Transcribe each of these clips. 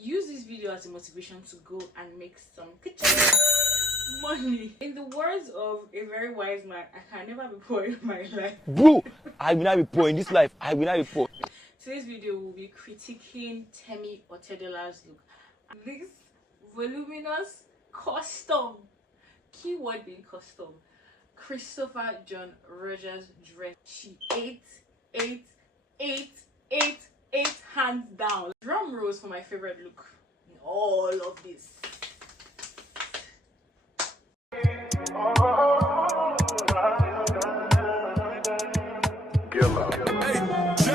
use this video as a motivation to go and make some money. In the words of a very wise man, I can never be poor in my life. Bro, I will not be poor in this life. I will not be poor. Today's video will be critiquing Temi Otedola's look. This voluminous custom, keyword being custom, Christopher John Rogers dress. She ate hands down. Drum rolls for my favorite look in all of this.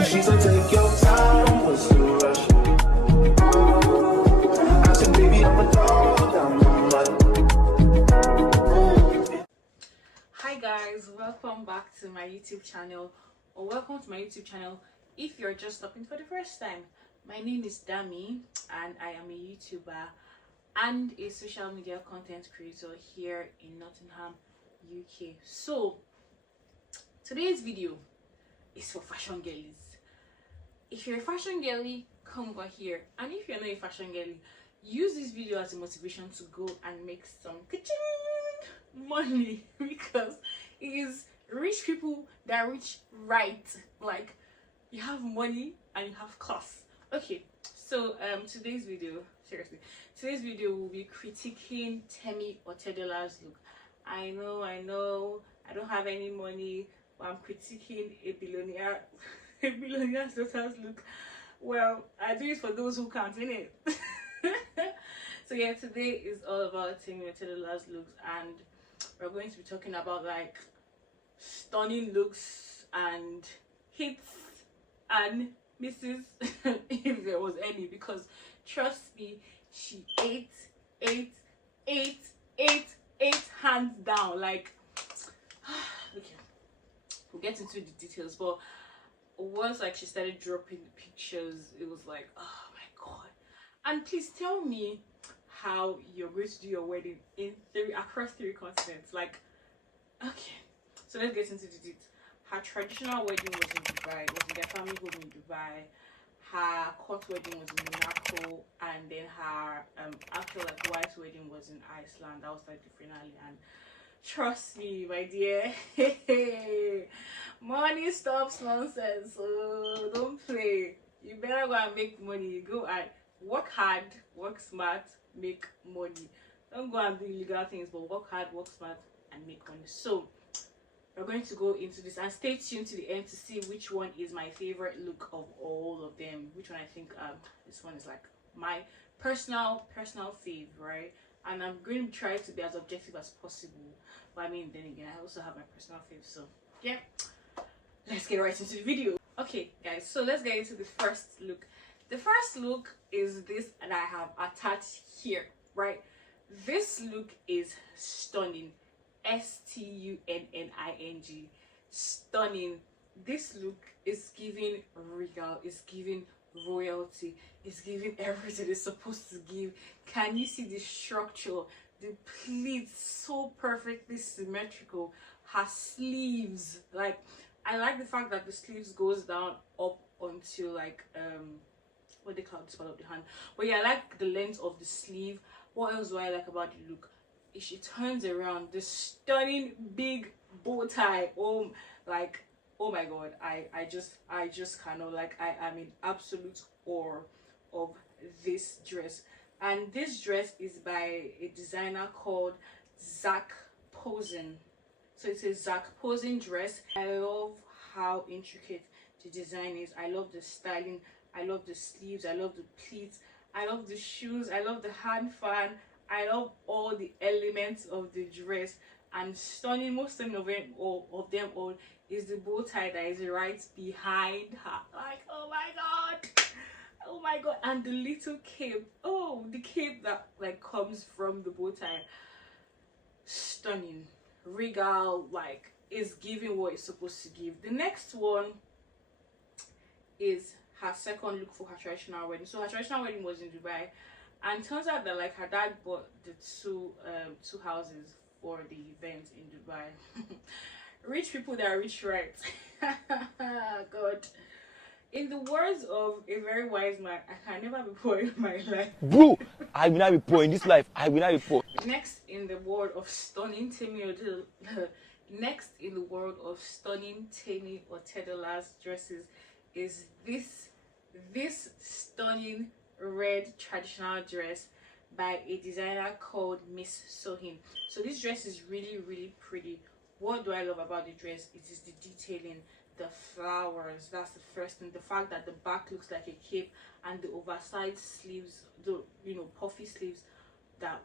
She said, take your time, what's the rush? I said, baby, I'm a dog, down the mud. Hi guys, welcome back to my YouTube channel, or welcome to my YouTube channel if you're just stopping for the first time. My name is Temi and I am a YouTuber and a social media content creator here in Nottingham, UK. So today's video is for fashion girlies. If you're a fashion girly, come over here, and if you're not a fashion girly, use this video as a motivation to go and make some money, because it is rich people that are rich right. Like, you have money and you have class. Okay, so today's video will be critiquing Temi Otedola's look. I know I don't have any money, but I'm critiquing a billionaire's daughter's look. Well, I do it for those who can't, innit? So yeah, today is all about Temi Otedola's looks, and we're going to be talking about like stunning looks and hits and misses, if there was any, because trust me, she ate hands down. Like, okay, we'll get into the details, but once like she started dropping the pictures, it was like, oh my god. And please tell me how you're going to do your wedding across three continents. Like, okay, so let's get into the details. Her traditional wedding was in Dubai. It was in their family home in Dubai. Her court wedding was in Monaco, and then her actual like white wedding was in Iceland. That was like the finale. And trust me, my dear, money stops nonsense. So don't play. You better go and make money. Go and work hard, work smart, make money. Don't go and do illegal things, but work hard, work smart, and make money. So we're going to go into this, and stay tuned to the end to see which one is my favorite look of all of them. Which one I think this one is like my personal fave, right? And I'm going to try to be as objective as possible, but I mean, then again, I also have my personal fave. So yeah, let's get right into the video. Okay guys, so let's get into the first look. The first look is this that I have attached here, right? This look is stunning. stunning. Stunning. This look is giving regal, it's giving royalty, it's giving everything it's supposed to give. Can you see the structure? The pleats so perfectly symmetrical. Her sleeves, like, I like the fact that the sleeves goes down up until like what they call this part of the hand. But yeah, I like the length of the sleeve. What else do I like about the look? If she turns around, the stunning big bow tie. Oh, like, oh my god, I just cannot, like, I am in absolute awe of this dress. And this dress is by a designer called Zach Posen. So it's a Zach Posen dress. I love how intricate the design is. I love the styling, I love the sleeves, I love the pleats, I love the shoes, I love the hand fan, I love all the elements of the dress. And stunning, most of them all is the bow tie that is right behind her. Like, oh my god, and the little cape. Oh, the cape that like comes from the bow tie. Stunning, regal, like, is giving what it's supposed to give. The next one is her second look for her traditional wedding. So her traditional wedding was in Dubai, and turns out that like her dad bought the two houses for the event in Dubai. Rich people that are rich, right? God. In the words of a very wise man, I can never be poor in my life. Bro, I will not be poor in this life. I will not be poor. Next in the world of stunning Temi Otedola, next in the world of stunning Temi Otedola's dresses is this stunning red traditional dress by a designer called Miss Sohin. So this dress is really pretty. What do I love about the dress? It is the detailing, the flowers. That's the first thing. The fact that the back looks like a cape and the oversized sleeves, the puffy sleeves that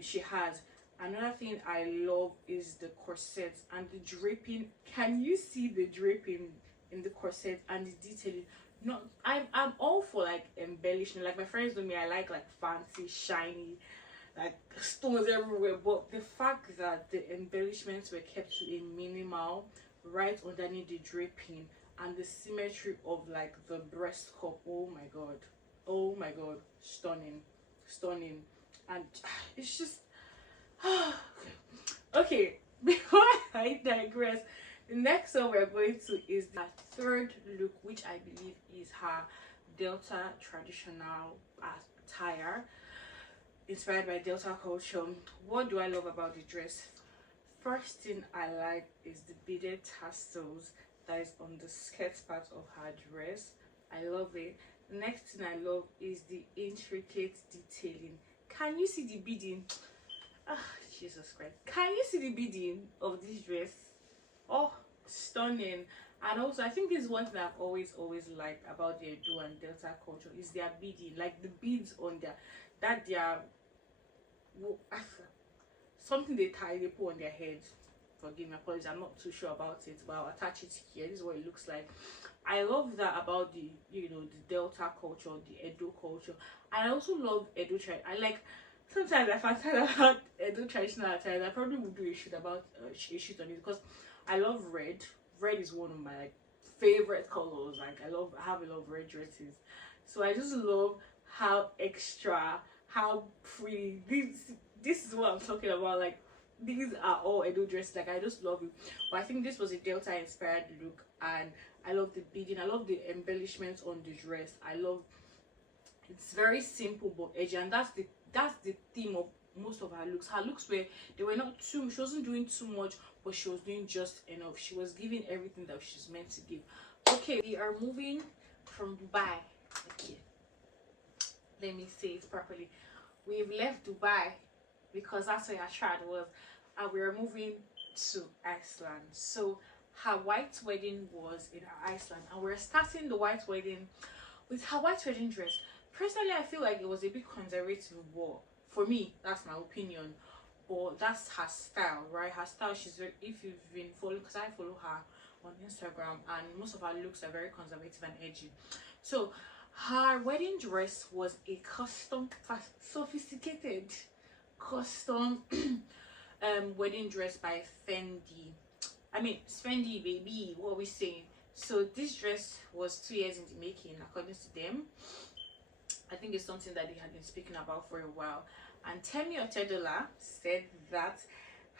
she has. Another thing I love is the corset and the draping. Can you see the draping in the corset and the detailing? No, I'm all for like embellishment. Like my friends know me, I like fancy, shiny, like stones everywhere. But the fact that the embellishments were kept to a minimal, right underneath the draping, and the symmetry of like the breast cup. Oh my god, stunning, and it's just okay. Before I digress, the next one we're going to is the third look, which I believe is her Delta traditional attire, inspired by Delta culture. What do I love about the dress? First thing I like is the beaded tassels that is on the skirt part of her dress. I love it. The next thing I love is the intricate detailing. Can you see the beading? Ah, Jesus Christ. Can you see the beading of this dress? Oh, stunning. And also I think this is one thing I've always liked about the Edo and Delta culture is their beading, like the beads on their something they put on their heads. Forgive me, apologies, I'm not too sure about it, but I'll attach it here. This is what it looks like. I love that about the the Delta culture, the Edo culture. I also love Edo I like sometimes I fantasize about Edo traditional attire. I probably would do a shoot about a shoot on it because I love red. Red is one of my favorite colors. Like I have a lot of red dresses, so I just love how extra, how pretty this is what I'm talking about. Like these are all Edo dresses. Like I just love it. But I think this was a Delta inspired look, and I love the beading. I love the embellishments on the dress. I love it's very simple but edgy, and that's the theme of most of her looks. Her looks were not too, she wasn't doing too much, but she was doing just enough. She was giving everything that she's meant to give. Okay, we are moving from Dubai. Okay, let me say it properly. We've left Dubai because that's where her trad was, and we're moving to Iceland. So her white wedding was in Iceland, and we're starting the white wedding with her white wedding dress. Personally, I feel like it was a bit conservative, but for me, that's my opinion. But that's her style, right? Her style, she's very, if you've been following, because I follow her on Instagram, and most of her looks are very conservative and edgy. So her wedding dress was a custom, sophisticated custom wedding dress by Fendi. I mean, Fendi, baby, what are we saying? So this dress was 2 years in the making, according to them. I think it's something that they had been speaking about for a while. And Temi Otedola said that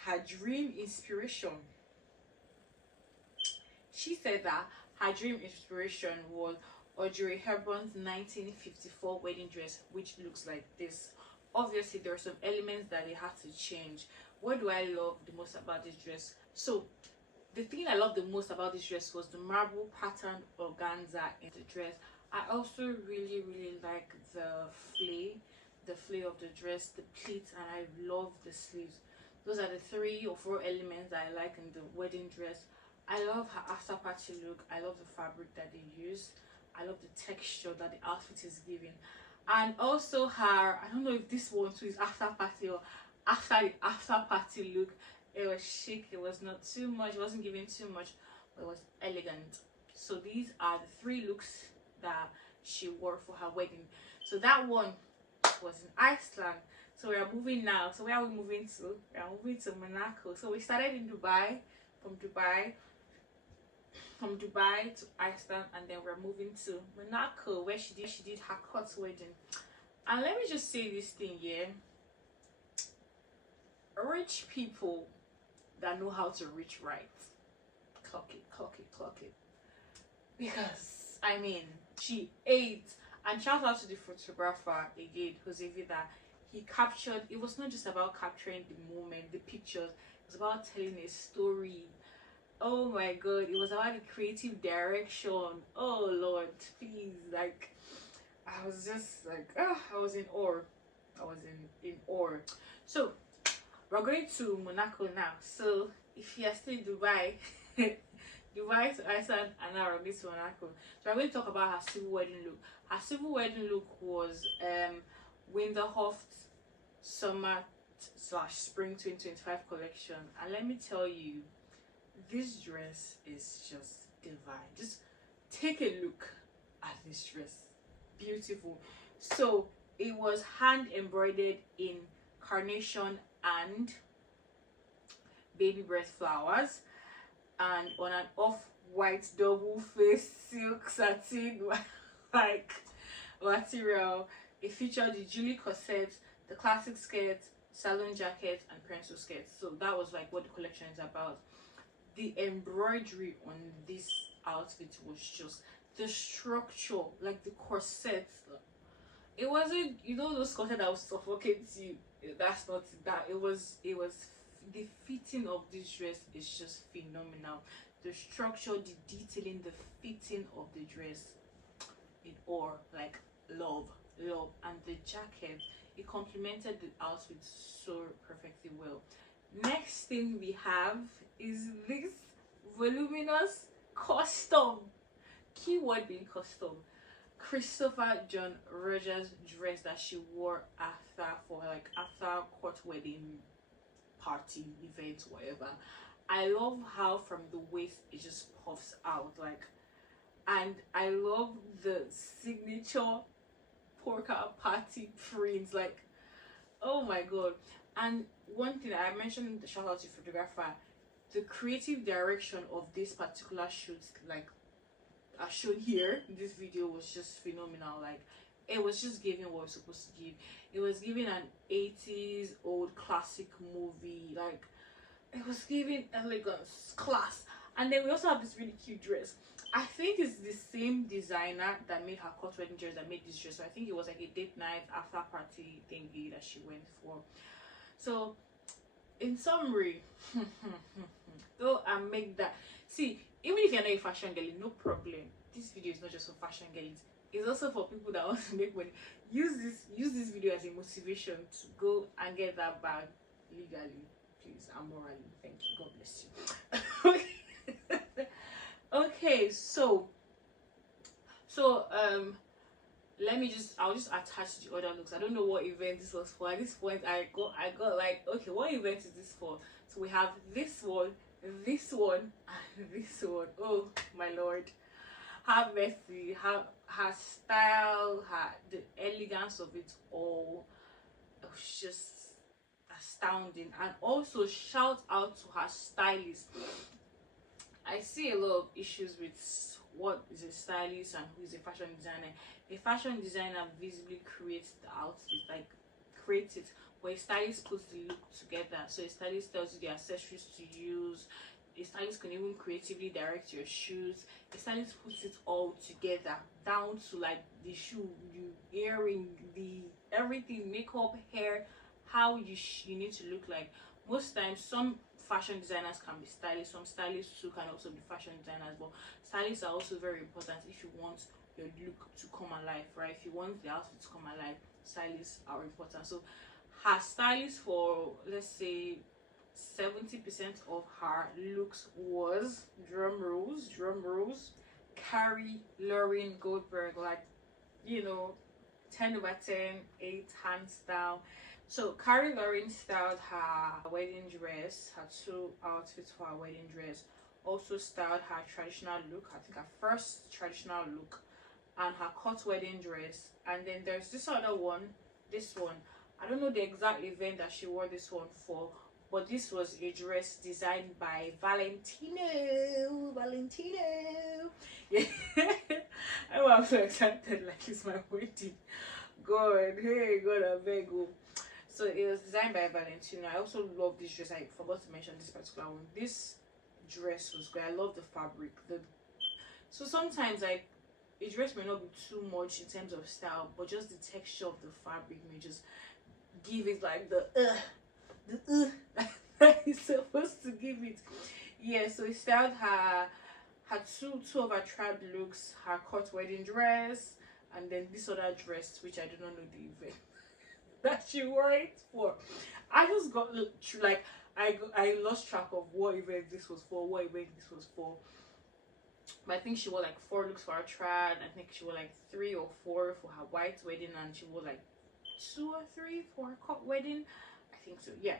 her dream inspiration, she said that her dream inspiration was Audrey Hepburn's 1954 wedding dress, which looks like this. Obviously, there are some elements that they had to change. What do I love the most about this dress? So the thing I love the most about this dress was the marble patterned organza in the dress. I also really like the flay of the dress, the pleats, and I love the sleeves. Those are the 3 or 4 elements that I like in the wedding dress. I love her after party look. I love the fabric that they used. I love the texture that the outfit is giving. And also her, I don't know if this one too is after party or after the after party look. It was chic, it was not too much, it wasn't giving too much, but it was elegant. So these are the 3 looks that she wore for her wedding. So that one was in Iceland. So we are moving now. So where are we moving to? We are moving to Monaco. So we started in Dubai, from Dubai to Iceland, and then we're moving to Monaco where she did her court wedding. And let me just say this thing here. Rich people that know how to reach right, clock it. Because I mean, she ate. And shout out to the photographer again, Jose Vida. He captured, it was not just about capturing the moment, the pictures, it was about telling a story. Oh my god, it was about the creative direction. Oh Lord, please, like, I was just like, I was in awe. I was in awe. So we're going to Monaco now. So if you are still in Dubai, Dubai to Iceland, and now we're going to Monaco. So I'm going to talk about her civil wedding look. Her civil wedding look was Winterhoft summer slash spring 2025 collection, and let me tell you, this dress is just divine. Just take a look at this dress. Beautiful. So it was hand embroidered in carnation and baby breath flowers, and on an off-white double face silk satin like material. It featured the Julie corset, the classic skirt, salon jacket, and pencil skirt. So that was like what the collection is about. The embroidery on this outfit was just the structure, like the corset. It wasn't, you know, those corset that will suffocate you. That's not that. It was the fitting of this dress is just phenomenal. The structure, the detailing, the fitting of the dress, in awe, like love. And the jacket, it complemented the outfit so perfectly well. Next thing we have is this voluminous custom, keyword being custom, Christopher John Rogers dress that she wore after court wedding party event, whatever. I love how from the waist it just puffs out, like, and I love the signature polka party prints, like, oh my god. And one thing I mentioned, the shout out to photographer, the creative direction of this particular shoot, like as shown here in this video, was just phenomenal. Like, it was just giving what it was supposed to give. It was giving an 80s old classic movie, like it was giving elegance, class. And then we also have this really cute dress. I think it's the same designer that made her court wedding dress that made this dress. So I think it was like a date night after party thingy that she went for. So in summary, go and make that. See, even if you're not a fashion girl, no problem. This video is not just for fashion girls. It's also for people that want to make money. Use this video as a motivation to go and get that bag legally, please, and morally. Thank you. God bless you. Okay, so I'll just attach the other looks. I don't know what event this was for. At this point I got like, okay, what event is this for? So we have this one, and this one. Oh my lord, her mercy, her style, the elegance of it all, it was just astounding. And also shout out to her stylist. I see a lot of issues with what is a stylist and who is a fashion designer. A fashion designer visibly creates the outfit, like creates it, but a stylist puts the look together. So a stylist tells you the accessories to use. A stylist can even creatively direct your shoes. A stylist puts it all together, down to like the shoe, the earring, the everything, makeup, hair, how you need to look like. Most times, some fashion designers can be stylists, some stylists too can also be fashion designers, but stylists are also very important if you want your look to come alive, right? If you want the outfit to come alive, stylists are important. So her stylist for, let's say, 70% of her looks was, drum rolls, Carrie Lauren Goldberg, like, you know, 10 over 10, 8 hands down. So Carrie Lauren styled her wedding dress, her two outfits for her wedding dress. Also styled her traditional look, I think her first traditional look, and her court wedding dress. And then there's this other one, this one. I don't know the exact event that she wore this one for, but this was a dress designed by Valentino. Yeah. I'm so excited, like it's my wedding. God, hey, God, I beg you. So it was designed by Valentino. I also love this dress. I forgot to mention this particular one. This dress was good. I love the fabric. So sometimes, like, a dress may not be too much in terms of style, but just the texture of the fabric may just give it like the that it's supposed to give it. Yeah, so it styled her two of her trad looks, her cut wedding dress, and then this other dress which I do not know the event that she wore it for. I just got like I lost track of what event this was for, but I think she wore like 4 looks for her trad. I think she wore like 3 or 4 for her white wedding, and she wore like 2 or 3 for her cut wedding. I think so, yeah.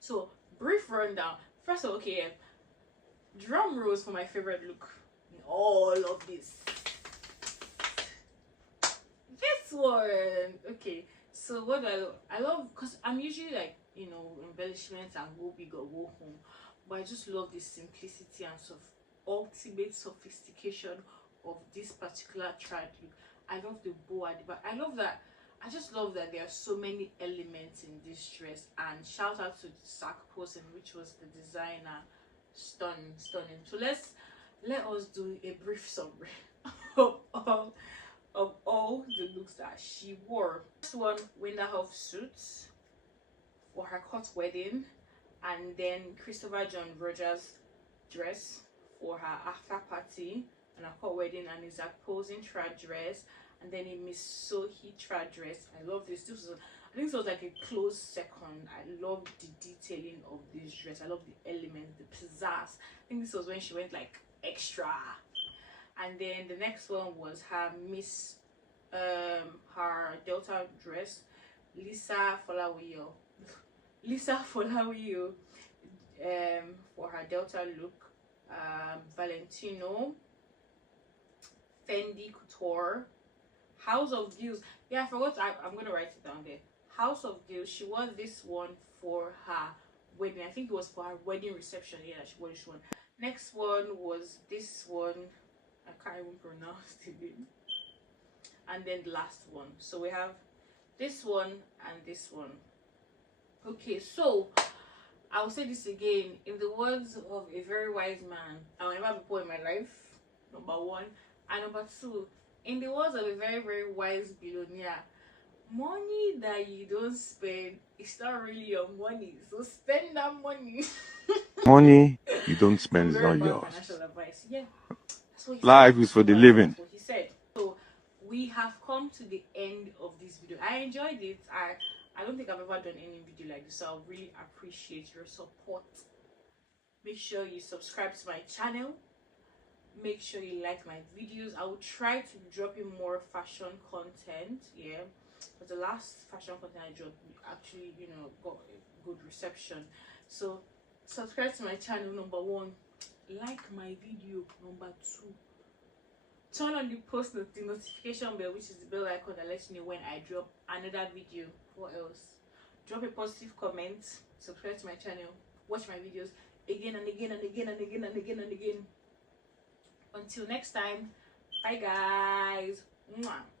So brief rundown. First of all, okay, drum rolls for my favorite look in all of this. This one. Okay, so what do I love? I love, because I'm usually like, you know, embellishments and go big or go home, but I just love the simplicity and ultimate sophistication of this particular trad look. I love the bow at the back. I just love that there are so many elements in this dress, and shout out to Zach Posen, which was the designer. Stunning. So let us do a brief summary of all the looks that she wore. First one, Winterhoff suits for her cut wedding, and then Christopher John Rogers dress for her after party and her cut wedding, and a Zach Posen trad dress, and then a Miss Sohi trad dress. I love this. I think it was like a close second. I love the detailing of this dress. I love the elements, the pizzazz. I think this was when she went like extra. And then the next one was her her Delta dress, Lisa Folawiyo for her Delta look, Valentino, Fendi Couture, House of Gills. Yeah, I forgot. I'm gonna write it down there. House of Gills. She wore this one for her wedding. I think it was for her wedding reception. Yeah, she wore this one. Next one was this one. I can't even pronounce the name. And then the last one. So we have this one and this one. Okay, so I will say this again. In the words of a very wise man, I will never be poor in my life. Number 1. And number 2, in the words of a very, very wise billionaire, money that you don't spend is not really your money, so spend that money. Money you don't spend is Very not bad yours. financial advice. Yeah, that's what he Life said. is for the living. That's what he said. So we have come to the end of this video. I enjoyed it. I don't think I've ever done any video like this, so I really appreciate your support. Make sure you subscribe to my channel. Make sure you like my videos. I will try to drop in more fashion content, yeah, but the last fashion content I dropped actually, you know, got a good reception. So subscribe to my channel, number 1. Like my video, number 2. Turn on the post notification bell, which is the bell icon that lets you know when I drop another video. What else? Drop a positive comment, subscribe to my channel, watch my videos again and again and again and again and again and again. Until next time, bye guys. Mwah.